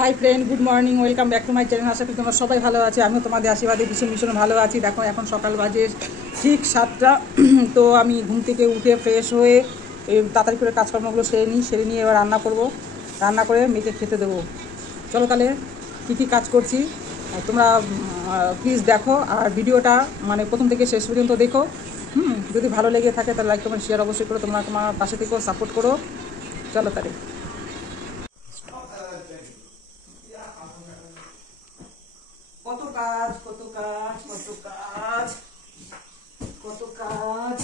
High friend, good morning, welcome back to my channel. আশা করি তোমরা সবাই ভালো আছে। আমিও তোমাদের আশীর্বাদে ভীষণ ভীষণ ভালো আছি। দেখো এখন সকাল বাজে ঠিক 7টা। তো আমি ঘুম থেকে উঠে ফ্রেশ হয়ে তাড়াতাড়ি করে কাজকর্মগুলো সেরে নিয়ে এবার রান্না করব। রান্না করে মেয়েকে খেতে দেবো। চলো তাহলে কী কী কাজ করছি তোমরা প্লিজ দেখো, আর ভিডিওটা মানে প্রথম থেকে শেষ পর্যন্ত দেখো। যদি ভালো লেগে থাকে তাহলে লাইক কমেন্ট শেয়ার অবশ্যই করো। তোমরা তোমার পাশে থেকেও সাপোর্ট করো। চলো তাহলে কত কাজ কত কাজ কত কাজ কত কাজ।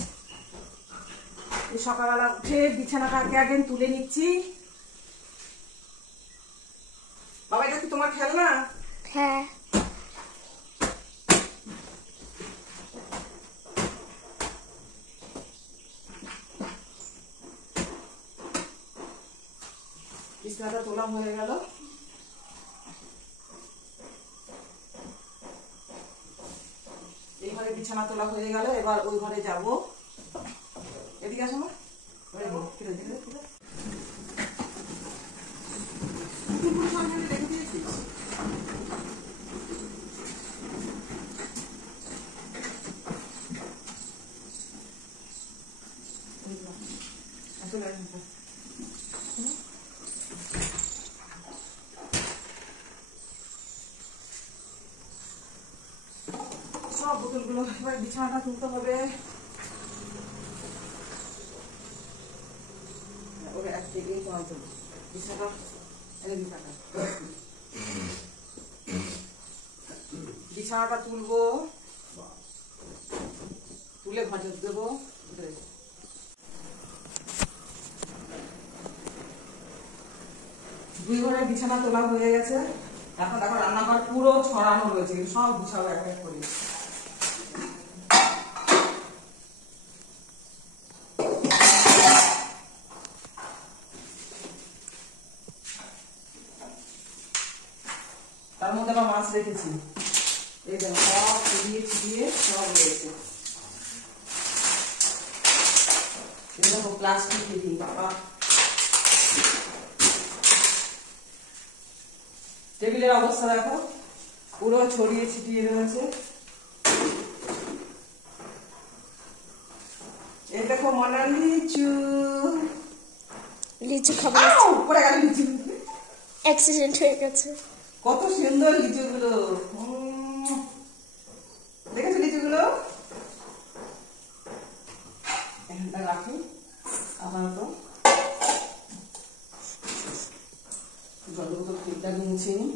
সকালবেলা উঠে বিছানাটাকে আগে তুলে নিচ্ছি। বাবা, এটা কি তোমার খেলনা? হ্যাঁ। বিছানাটা তোলা হয়ে গেল। এই ঘরে বিছানা তোলা হয়ে গেল, এবার ওই ঘরে যাব। এদিকে আসো না, সব বোতলগুলো এবার বিছানাটা তুলতে হবে। বিছানাটা তুলবো, তুলে ভাজা দেবো। দুই ঘরের বিছানা তোলা হয়ে গেছে। এখন দেখো রান্নাঘর পুরো ছড়ানো রয়েছে, সব গুছাবো এক এক করে। তার মধ্যে আবার মাছ রেখেছি, এই দেখো সব ছিটিয়ে সব রয়েছে। এই দেখো প্লাস্টিক দিই বাবা। টেবিলের অবস্থা দেখো, পুরো ছড়িয়ে ছিটিয়ে রয়েছে। এই দেখো মনার লিচু, লিচু খাবার পড়ে গেল লিচু, অ্যাক্সিডেন্ট হয়ে গেছে। কত সুন্দর লিচুগুলো, দেখেছো লিচুগুলো? এখানটা রাখি আপাতত। জলের বোতল ফিল্টার মুছে নিই।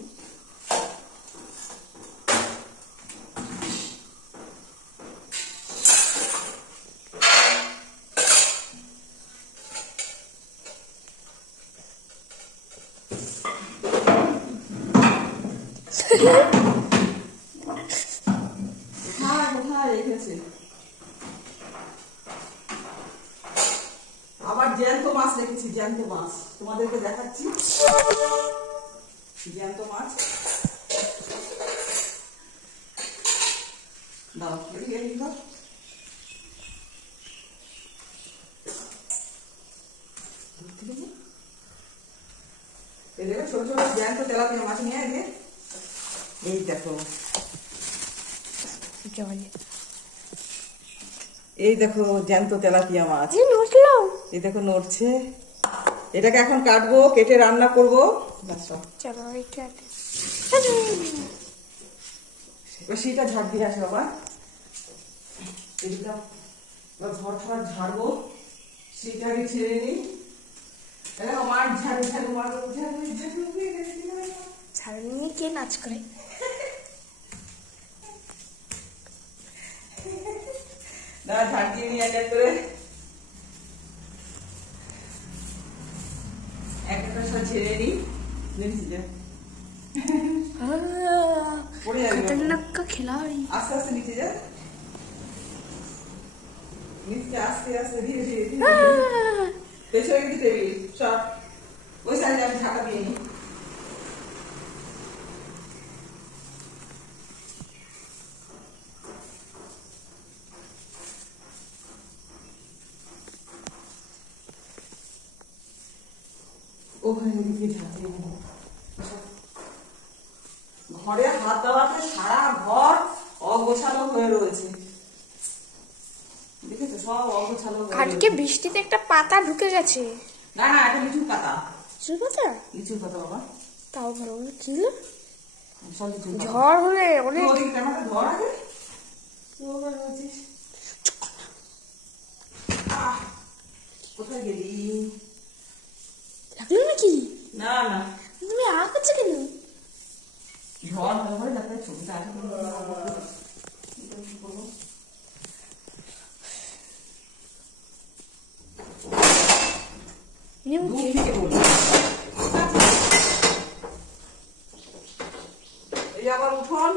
কোথায় রেখেছে? আবার জ্যান্ত মাছ রেখেছি, জ্যান্ত মাছ তোমাদেরকে দেখাচ্ছি। জ্যান্ত মাছ দাও, ছোট ছোট জ্যান্ত তেলাপিয়া মাছ নিয়ে আগে। এই দেখো, এই দেখো জ্যান্ত তেলাপিয়া মাছ, এই দেখো নড়ছে। এটাকে এখন কাটবো, কেটে রান্না করবো। সেটা ঝাড় দিয়ে আসে বাবা। ঘর ঠর ঝাড়বো, সেটাকে ছেড়ে নিই। আমার ঝাড়ু ঝাড়ু মারবো, ঝাড়ু ঝাড়ু নিয়ে কে নাচ করে? না, ঝাড় দিয়ে নিয়ে এক এক করে এক একটা সব ছেড়ে নিই। আস্তে আস্তে নিচে যা, নিচে আস্তে আস্তে ধীরে ধীরে পেছনে কিন্তু টেবিল সব ওই সাইডে আমি ঢাকা দিয়ে নিই। ওখানে দিকে ঝাঁপিয়ে নেব। ঘরে হাত দেওয়াতে সারা ঘর অগোছালো হয়ে রয়েছে, দেখেছো সব অগোছালো হয়ে আজকে রয়েছে। বৃষ্টিতে একটা পাতা ঢুকে গেছে। না না, এটা লিচুর পাতা, লিচুর পাতা? লিচুর পাতা বাবা, তাও ভালো কি হলো? সব লিচুর পাতা। ঝড় হলে অনেক ওদিকে ক্যামেরাটা ধর আগে। তো ওখানে রয়েছিস। আহ, কোথায় গেলি? লাগলো নাকি? না না, তুমি আ করছো কেন? ঝড় ভালো করে যাতে ছবিটা আসে। দূর থেকে বলবো। এই আবার উঠোন।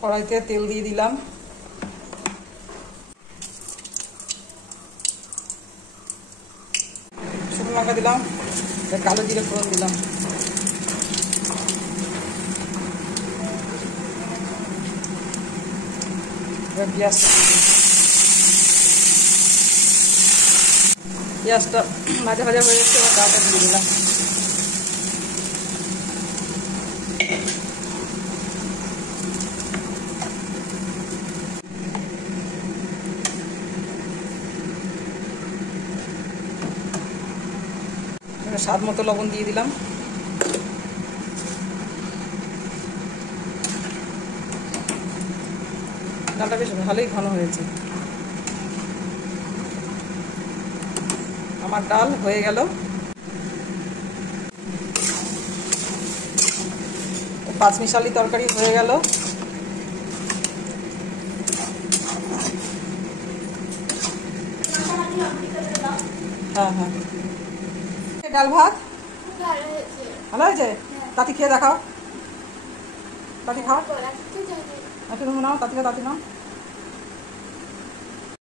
কড়াইতে তেল দিয়ে দিলাম, শুকনো লঙ্কা দিলাম, কালো জিরে ফোড়ন দিলাম, পেঁয়াজটা ভাজা ভাজা হয়ে যাচ্ছে, এবার ডালটা দিয়ে দিলাম। স্বাদ মতো লবণ দিয়ে দিলাম, ডালটা বেশ ভালোই ঘন হয়েছে। আমার ডাল হয়ে গেল, পাঁচমিশালি তরকারি হয়ে গেল। হ্যাঁ হ্যাঁ, ডাল ভাত ভালো হয়েছে। তাঁতি খেয়ে দেখাও, তাঁতি খাও, একটু নাও, তাঁতি নাও।